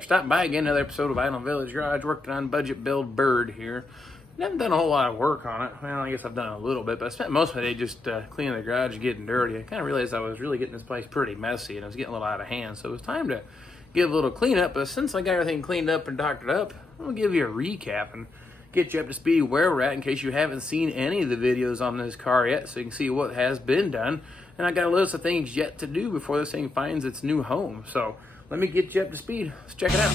Stopping by again, another episode of Vinyl Village Garage, working on budget build Bird here. I haven't done a whole lot of work on it. Well, I guess I've done a little bit, but I spent most of my day just cleaning the garage and getting dirty. I kind of realized I was really getting this place pretty messy and it was getting a little out of hand, so it was time to give a little cleanup. But since I got everything cleaned up and doctored up, I'm going to give you a recap and get you up to speed where we're at in case you haven't seen any of the videos on this car yet, so you can see what has been done. And I got a list of things yet to do before this thing finds its new home. So let me get you up to speed. Let's check it out.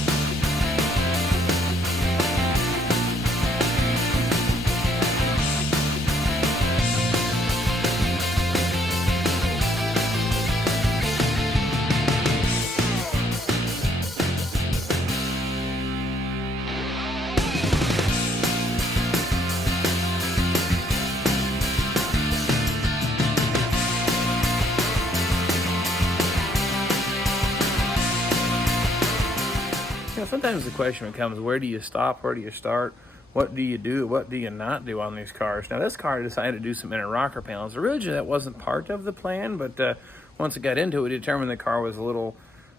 Sometimes the question becomes, where do you stop? Where do you start? What do you do? What do you not do on these cars? Now, this car decided to do some inner rocker panels. Originally, that wasn't part of the plan, but once it got into it, we determined the car was a little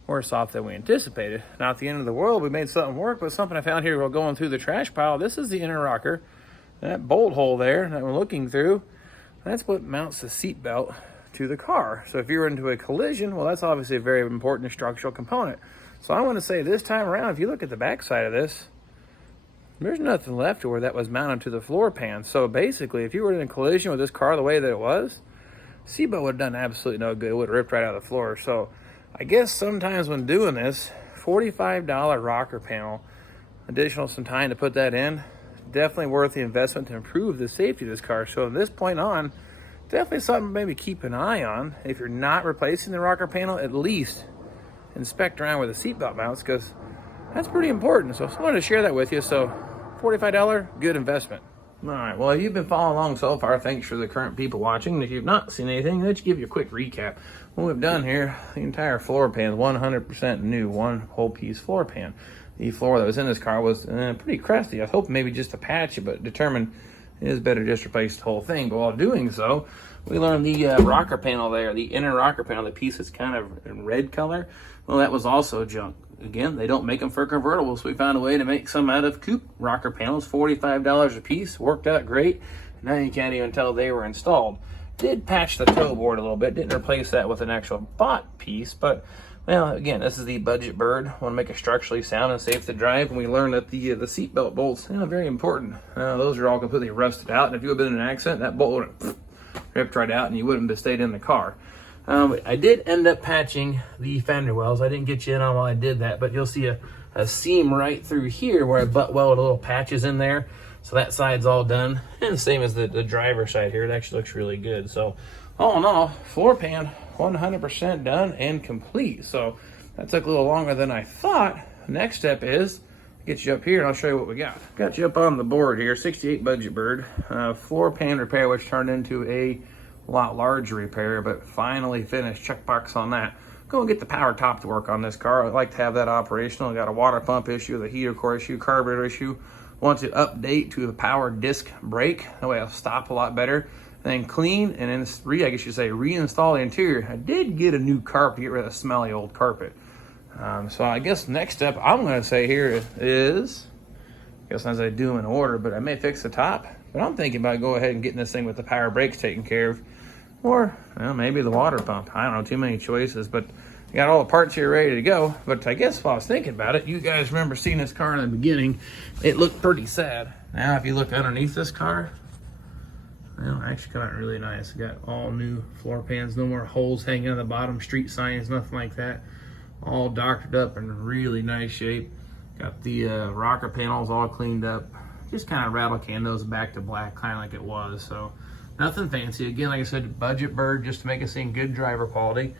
worse off than we anticipated. Not the end of the world. We made something work, but something I found here while going through the trash pile. This is the inner rocker. That bolt hole there that we're looking through, that's what mounts the seat belt to the car. So if you're into a collision, well, that's obviously a very important structural component. So I want to say this time around, if you look at the back side of this, there's nothing left to where that was mounted to the floor pan. So basically, if you were in a collision with this car the way that it was, seatbelt would have done absolutely no good. It would have ripped right out of the floor. So I guess sometimes when doing this, $45 rocker panel, additional some time to put that in, definitely worth the investment to improve the safety of this car. So from this point on, definitely something to maybe keep an eye on. If you're not replacing the rocker panel, at least inspect around where the seatbelt mounts, because that's pretty important. So I wanted to share that with you. So $45, good investment. All right, well, if you've been following along so far, thanks for the current people watching. If you've not seen anything, let's give you a quick recap. What we've done here, the entire floor pan is 100% new, one whole piece floor pan. The floor that was in this car was pretty crusty. I was hoping maybe just to patch it, but determined it is better just replace the whole thing. But while doing so, we learned the rocker panel there, the inner rocker panel, the piece that's kind of in red color, well, that was also junk. Again, they don't make them for convertibles, so we found a way to make some out of coupe rocker panels, $45 a piece. Worked out great. Now you can't even tell they were installed. Did patch the toe board a little bit, didn't replace that with an actual bought piece, but well, again, this is the budget Bird. Want to make it structurally sound and safe to drive, and we learned that the seatbelt bolts, very important. Those are all completely rusted out, and if you had been in an accident, that bolt would have ripped right out, and you wouldn't have stayed in the car. I did end up patching the fender wells. I didn't get you in on while I did that, but you'll see a seam right through here where I butt welded little patches in there. So that side's all done, and the same as the driver's side here. It actually looks really good. So all in all, floor pan 100% done and complete. So that took a little longer than I thought. Next step is get you up here and I'll show you what we got. Got you up on the board here, 68 budget Bird. Floor pan repair, which turned into a lot larger repair, but finally finished. Checkbox on that. Go and get the power top to work on this car. I'd like to have that operational. I got a water pump issue, the heater core issue, carburetor issue. Want to update to a power disc brake. That way I'll stop a lot better. And then clean and then I guess you say reinstall the interior. I did get a new carpet to get rid of the smelly old carpet. So I guess next step I'm going to say here is, I guess as I do them in order, but I may fix the top. But I'm thinking about go ahead and getting this thing with the power brakes taken care of. Or, well, maybe the water pump. I don't know, too many choices, but I got all the parts here ready to go. But I guess while I was thinking about it, you guys remember seeing this car in the beginning. It looked pretty sad. Now, if you look underneath this car, well, actually come out really nice. Got all new floor pans, no more holes hanging on the bottom, street signs, nothing like that. All doctored up in really nice shape. Got the rocker panels all cleaned up. Just kind of rattle can those back to black, kind of like it was. So nothing fancy. Again, like I said, budget Bird, just to make it seem good driver quality.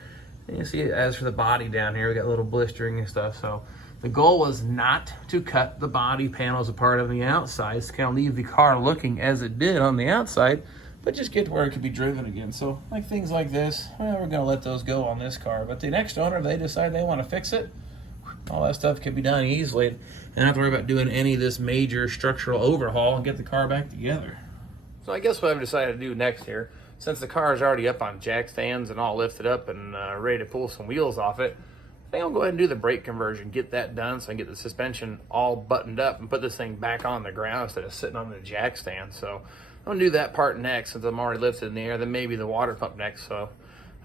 And you see, as for the body down here, we got a little blistering and stuff. So the goal was not to cut the body panels apart on the outside, to kind of leave the car looking as it did on the outside, but just get to where it could be driven again. So like things like this, well, we're gonna let those go on this car. But the next owner, if they decide they want to fix it, all that stuff can be done easily. And not have to worry about doing any of this major structural overhaul and get the car back together. So I guess what I've decided to do next here, since the car is already up on jack stands and all lifted up and ready to pull some wheels off it, I think I'll go ahead and do the brake conversion, get that done so I can get the suspension all buttoned up and put this thing back on the ground instead of sitting on the jack stand. So I'm gonna do that part next since I'm already lifted in the air, then maybe the water pump next. So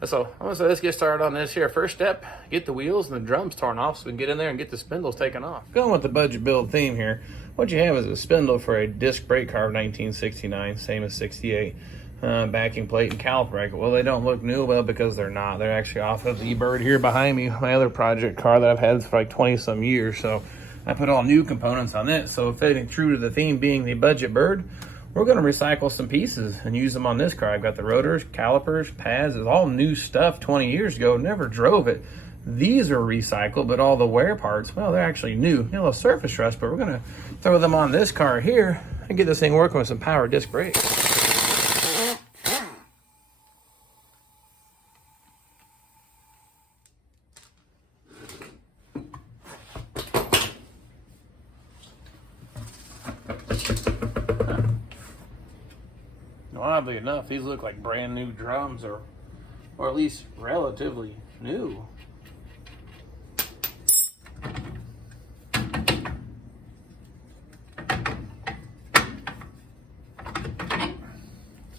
I'm gonna say let's get started on this here. First step, get the wheels and the drums torn off so we can get in there and get the spindles taken off. Going with the budget build theme here, what you have is a spindle for a disc brake car of 1969, same as 68. Backing plate and caliper. Well, they don't look new, well, because they're not. They're actually off of the Bird here behind me, my other project car that I've had for like 20 some years. So I put all new components on it. So fitting true to the theme being the budget Bird, we're going to recycle some pieces and use them on this car. I've got the rotors, calipers, pads. It's all new stuff 20 years ago. Never drove it. These are recycled, but all the wear parts, well, they're actually new. A little surface rust, but we're going to throw them on this car here and get this thing working with some power disc brakes. Oddly enough, these look like brand new drums, or at least relatively new.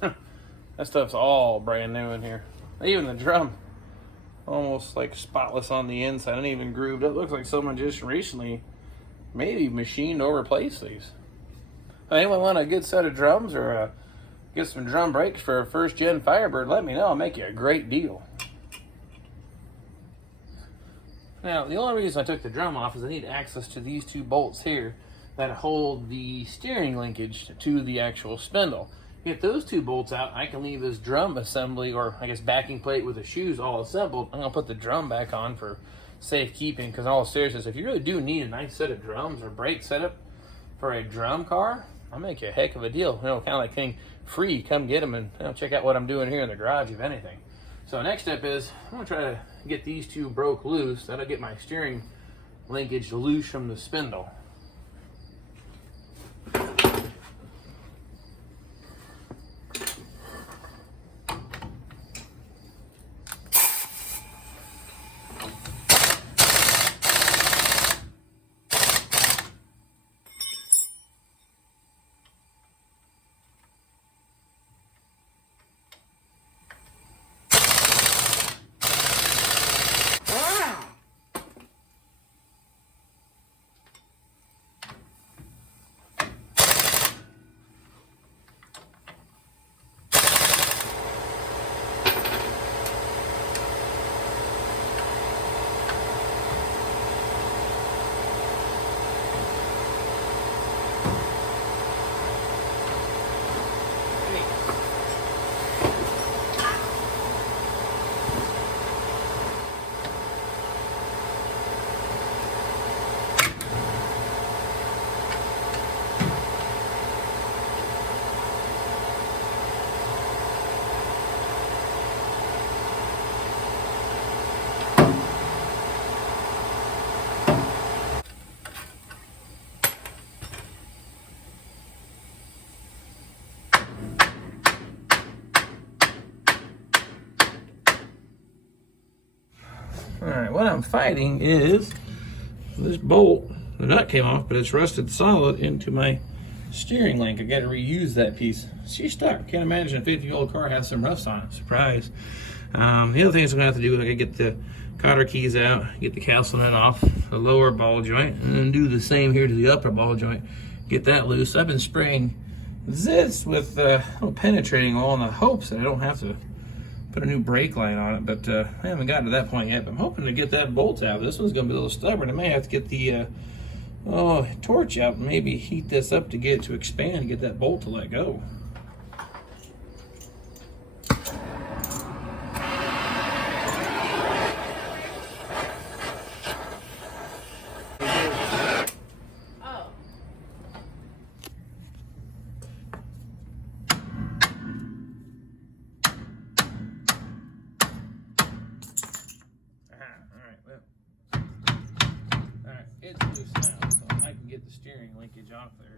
That stuff's all brand new in here. Even the drum, almost like spotless on the inside, and even grooved. It looks like someone just recently maybe machined or replaced these. Anyone want a good set of drums or get some drum brakes for a first gen Firebird, let me know. I'll make you a great deal. Now, the only reason I took the drum off is I need access to these two bolts here that hold the steering linkage to the actual spindle. Get those two bolts out, I can leave this drum assembly, or I guess backing plate with the shoes all assembled. I'm gonna put the drum back on for safekeeping, because in all seriousness, if you really do need a nice set of drums or brake setup for a drum car, I'll make you a heck of a deal. Kind of like thing free, come get them and check out what I'm doing here in the garage, if anything. So next step is I'm gonna try to get these two broke loose. That'll get my steering linkage loose from the spindle. Alright, what I'm fighting is this bolt. The nut came off, but it's rusted solid into my steering link. I got to reuse that piece. She's stuck. Can't imagine a 50-year-old car has some rust on it. Surprise. The other thing is I'm going to have to do is I got to get the cotter keys out, get the castle nut off the lower ball joint, and then do the same here to the upper ball joint. Get that loose. I've been spraying this with penetrating oil in the hopes that I don't have to put a new brake line on it, but I haven't gotten to that point yet. But I'm hoping to get that bolt out. This one's going to be a little stubborn. I may have to get the torch out and maybe heat this up to get it to expand and get that bolt to let go. It's loose now, so I can get the steering linkage off there.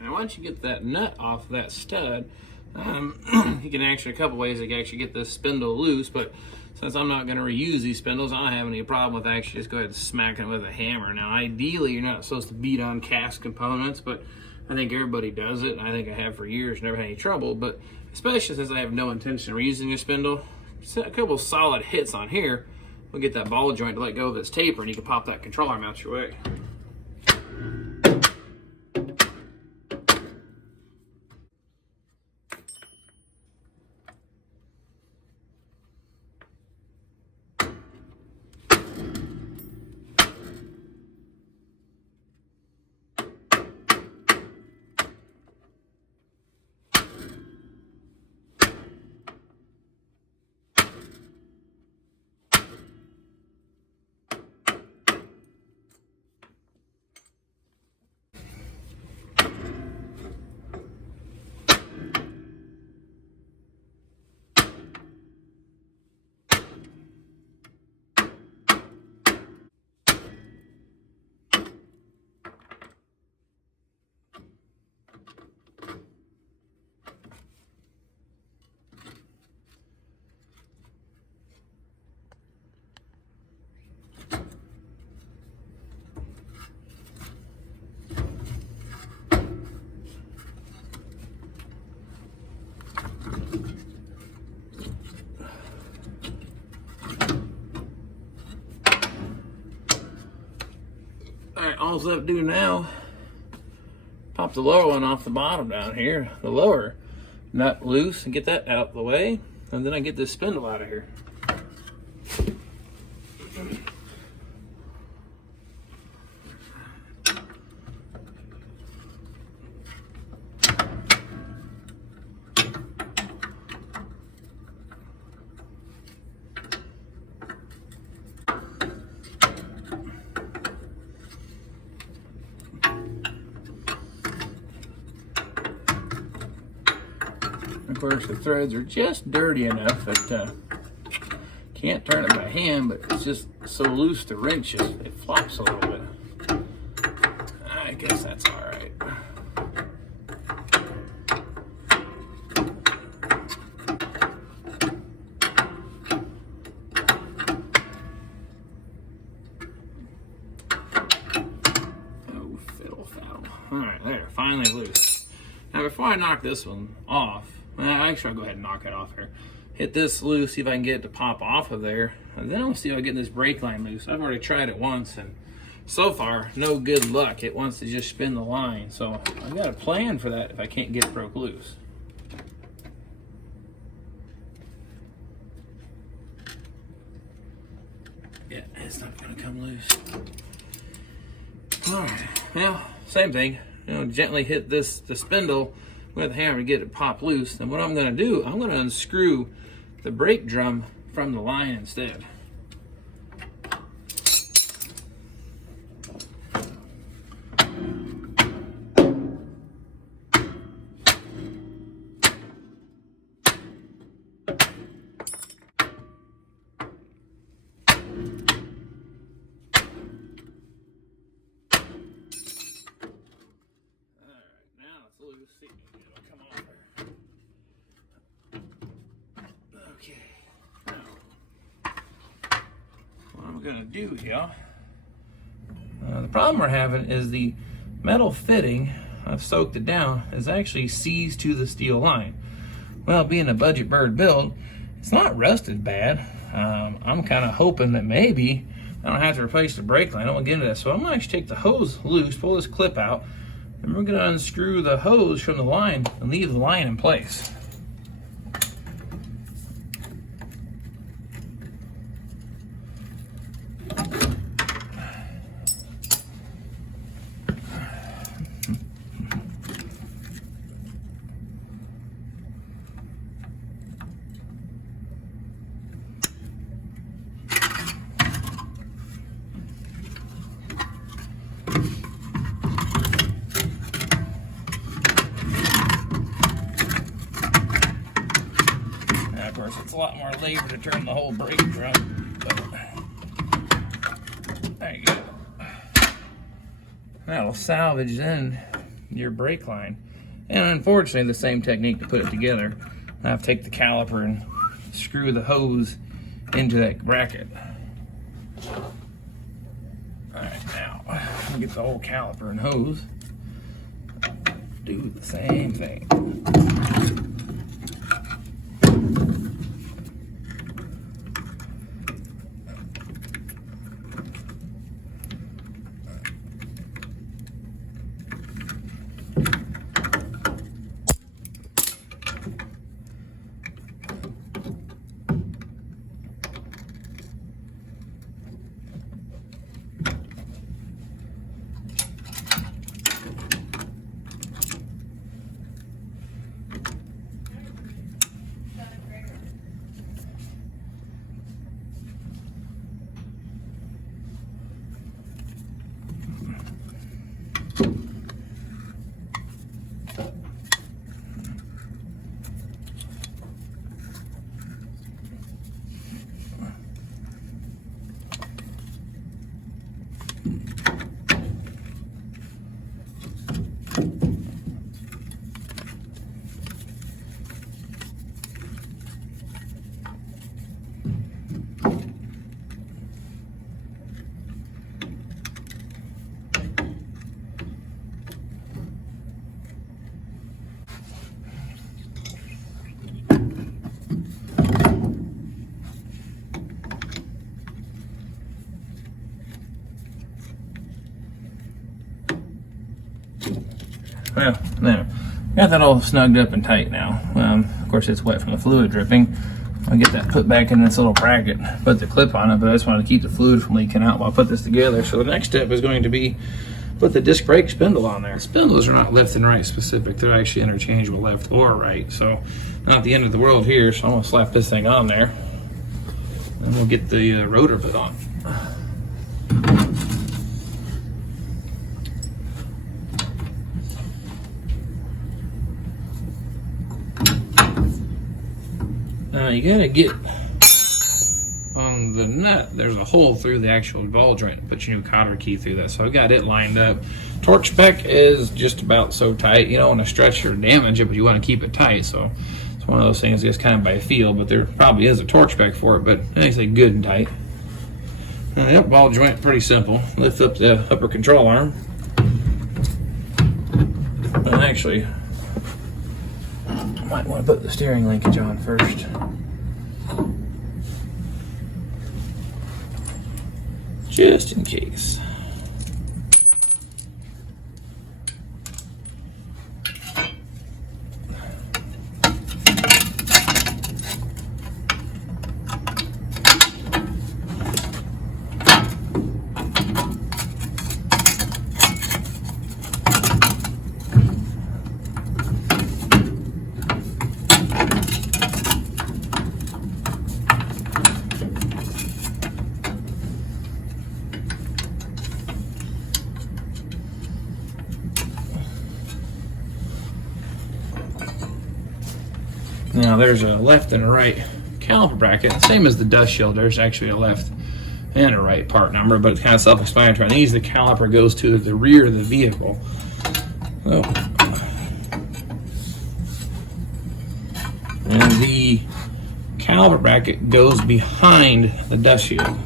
Now once you get that nut off that stud, you can actually, a couple ways to actually get this spindle loose, but since I'm not going to reuse these spindles, I don't have any problem with actually just go ahead and smacking it with a hammer. Now ideally you're not supposed to beat on cast components, but I think everybody does it. I think I have for years, never had any trouble, but especially since I have no intention of reusing your spindle, a couple solid hits on here will get that ball joint to let go of its taper, and you can pop that control arm out your way. Alright, all I have to do now, pop the lower one off the bottom down here, the lower nut loose, and get that out of the way, and then I get this spindle out of here. Of course, the threads are just dirty enough that can't turn it by hand, but it's just so loose the wrench it flops a little bit. I guess that's all right. Oh, fiddle faddle. All right, there, finally loose. Now, before I knock this one off, actually, I'll go ahead and knock it off here. Hit this loose, see if I can get it to pop off of there. And then I'll see if I get this brake line loose. I've already tried it once, and so far, no good luck. It wants to just spin the line. So I've got a plan for that if I can't get it broke loose. Yeah, it's not gonna come loose. All right, well, same thing. Gently hit the spindle with a hammer to get it pop loose. Then what I'm going to do, I'm going to unscrew the brake drum from the line instead. See, it'll come off there. Okay, now what I'm gonna do here, the problem we're having is the metal fitting, I've soaked it down, is actually seized to the steel line. Well, being a budget bird build, it's not rusted bad. I'm kind of hoping that maybe I don't have to replace the brake line. I won't get into that. So I'm gonna actually take the hose loose, pull this clip out, and we're going to unscrew the hose from the line and leave the line in place. It's a lot more labor to turn the whole brake drum, but there you go. That'll salvage then your brake line. And unfortunately, the same technique to put it together. I have to take the caliper and screw the hose into that bracket. Alright, now I'll get the whole caliper and hose. Do the same thing. Well, there. Got that all snugged up and tight now. Of course, it's wet from the fluid dripping. I'll get that put back in this little bracket, put the clip on it, but I just wanted to keep the fluid from leaking out while I put this together. So the next step is going to be put the disc brake spindle on there. Spindles are not left and right specific. They're actually interchangeable left or right. So not the end of the world here. So I'm going to slap this thing on there and we'll get the rotor bit on. Now you gotta get on the nut, there's a hole through the actual ball joint to put your new cotter key through that. So I got it lined up. Torque spec is just about so tight. You don't want to stretch or damage it, but you want to keep it tight. So it's one of those things just kind of by feel, but there probably is a torque spec for it, but anything good and tight. Yep, ball joint, pretty simple. Lift up the upper control arm. And actually, I might want to put the steering linkage on first. Just in case. Now there's a left and a right caliper bracket, same as the dust shield. There's actually a left and a right part number, but it's kind of self-explanatory. On these, the caliper goes to the rear of the vehicle. So, and the caliper bracket goes behind the dust shield.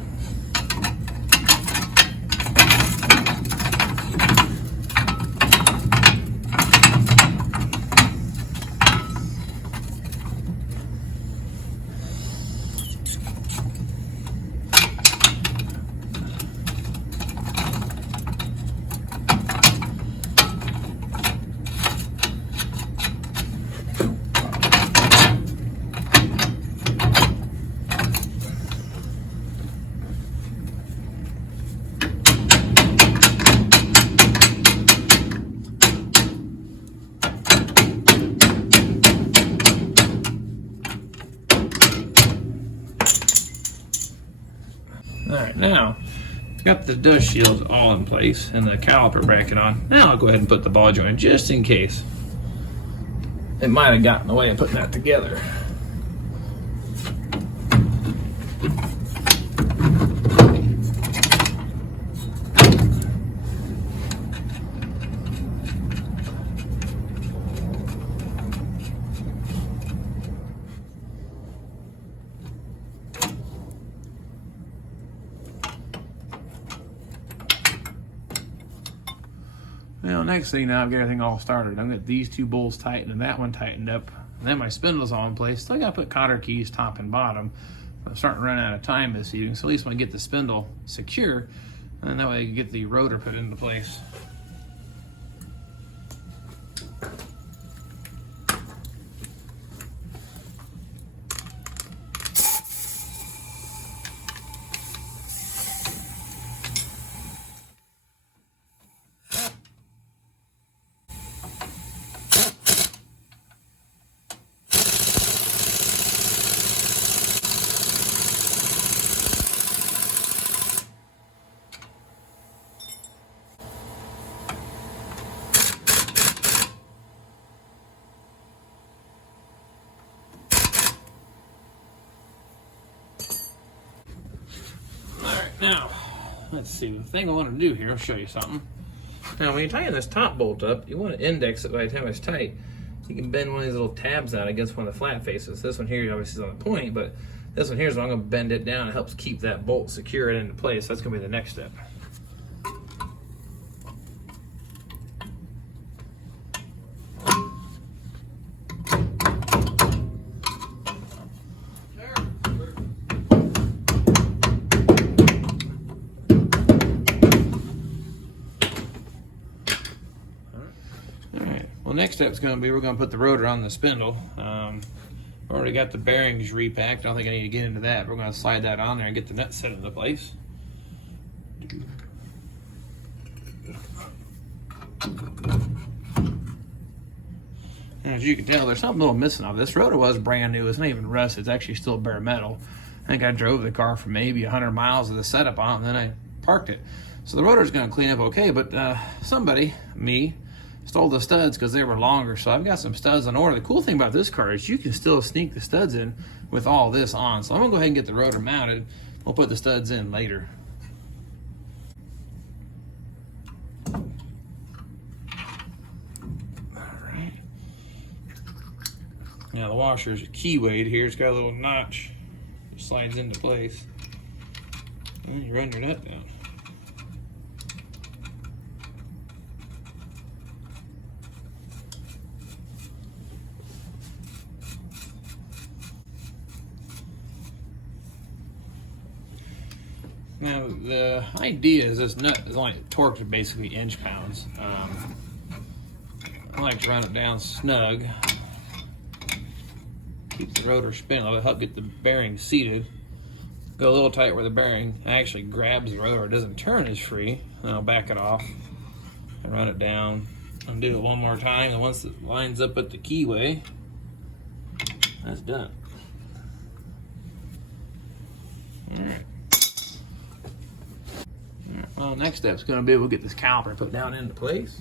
Alright, now got the dust shields all in place and the caliper bracket on. Now I'll go ahead and put the ball joint just in case. It might have gotten in the way of putting that together. Well, next thing now, I've got everything all started. I'm got these two bolts tightened and that one tightened up. And then my spindle's all in place. Still got to put cotter keys top and bottom. I'm starting to run out of time this evening, so at least when I get the spindle secure, and that way I can get the rotor put into place. Now, let's see, the thing I want to do here, I'll show you something. Now, when you tighten this top bolt up, you want to index it by the time it's tight. You can bend one of these little tabs out against one of the flat faces. This one here obviously is on the point, but this one here is I'm going to bend it down. It helps keep that bolt secure it into place. That's going to be the next step. Well, next step is going to be we're going to put the rotor on the spindle. Already got the bearings repacked. I don't think I need to get into that. We're going to slide that on there and get the nut set into place. And as you can tell, there's something a little missing off this. Rotor was brand new. It's not even rusted. It's actually still bare metal. I think I drove the car for maybe 100 miles with the setup on, and then I parked it. So the rotor's going to clean up okay, but somebody, me, stole the studs because they were longer, so I've got some studs on order. The cool thing about this car is you can still sneak the studs in with all this on. So I'm gonna go ahead and get the rotor mounted. We'll put the studs in later. All right. Now the washer's a keyway here. It's got a little notch. It slides into place. And you run your nut down. Now, the idea is this nut is only torqued to basically inch pounds. I like to run it down snug. Keep the rotor spinning. It'll help get the bearing seated. Go a little tight where the bearing actually grabs the rotor. It doesn't turn as free. Then I'll back it off and run it down. And do it one more time. And once it lines up at the keyway, that's done. All right. Well, next step is going to be we'll get this caliper put down into place.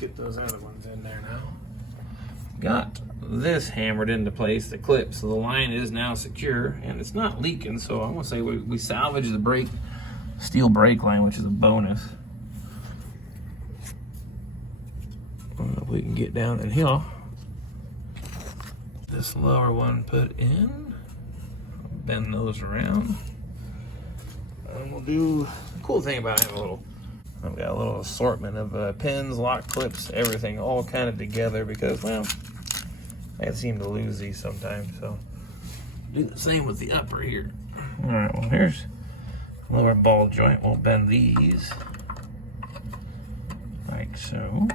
Get those other ones in there now. Got this hammered into place, the clip, so the line is now secure and it's not leaking. So I'm gonna say we salvaged the steel brake line, which is a bonus. I don't know if we can get down in here. this lower one put in. Bend those around. And we'll do, the cool thing about having I've got a little assortment of pins, lock clips, everything all kind of together because, well, I seem to lose these sometimes, so do the same with the upper here. All right, well, here's lower ball joint. We'll bend these like so.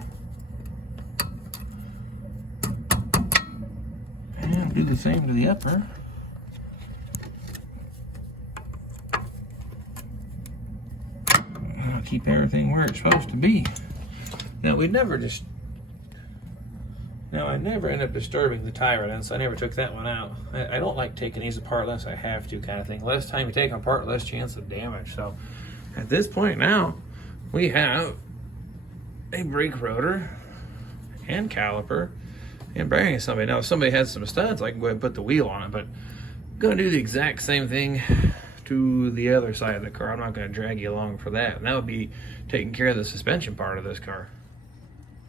And do the same to the upper. I'll keep everything where it's supposed to be. Now, I never end up disturbing the tie rod, so I never took that one out. I don't like taking these apart unless I have to, kind of thing. Less time you take them apart, less chance of damage. So at this point now, we have a brake rotor and caliper and bearing assembly. Now, if somebody has some studs, I can go ahead and put the wheel on it, but I'm gonna do the exact same thing to the other side of the car. I'm not gonna drag you along for that. And that would be taking care of the suspension part of this car.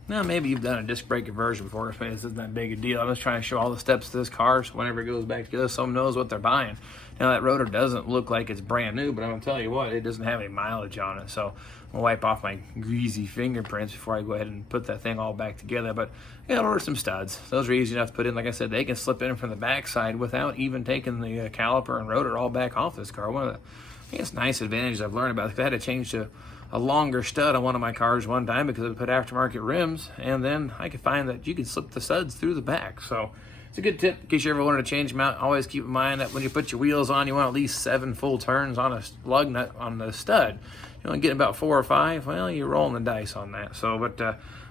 Now, maybe you've done a disc brake conversion before, so this isn't that big a deal. I'm just trying to show all the steps to this car so whenever it goes back together, someone knows what they're buying. Now, that rotor doesn't look like it's brand new, but I'm going to tell you what, it doesn't have any mileage on it. So I'm going to wipe off my greasy fingerprints before I go ahead and put that thing all back together. But I got to order some studs. Those are easy enough to put in. Like I said, they can slip in from the backside without even taking the caliper and rotor all back off this car. One of the, I guess, nice advantages I've learned about it. I had to change to a longer stud on one of my cars one time because I put aftermarket rims, and then I could find that you can slip the studs through the back. So it's a good tip in case you ever wanted to change them out. Always keep in mind that when you put your wheels on, you want at least 7 full turns on a lug nut on the stud. You only get about 4 or 5, well, you're rolling the dice on that. So, but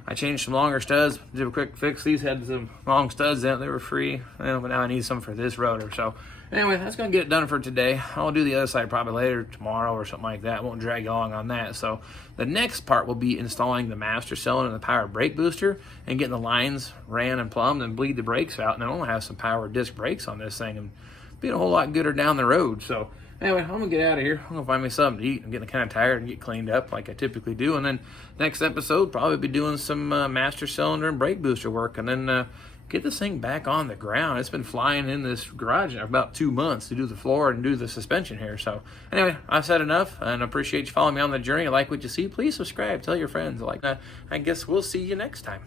I changed some longer studs, did a quick fix. These had some long studs in it, they were free, but now I need some for this rotor. So anyway, that's gonna get it done for today. I'll do the other side probably later, tomorrow or something like that. I won't drag you along on that. So the next part will be installing the master cylinder and the power brake booster and getting the lines ran and plumbed and bleed the brakes out. And then I'll have some power disc brakes on this thing and be a whole lot gooder down the road. So anyway, I'm gonna get out of here. I'm gonna find me something to eat. I'm getting kind of tired and get cleaned up like I typically do. And then next episode, probably be doing some master cylinder and brake booster work, and then get this thing back on the ground. It's been flying in this garage for about 2 months to do the floor and do the suspension here. So anyway, I've said enough, and I appreciate you following me on the journey. I like what you see. Please subscribe, tell your friends. I guess we'll see you next time.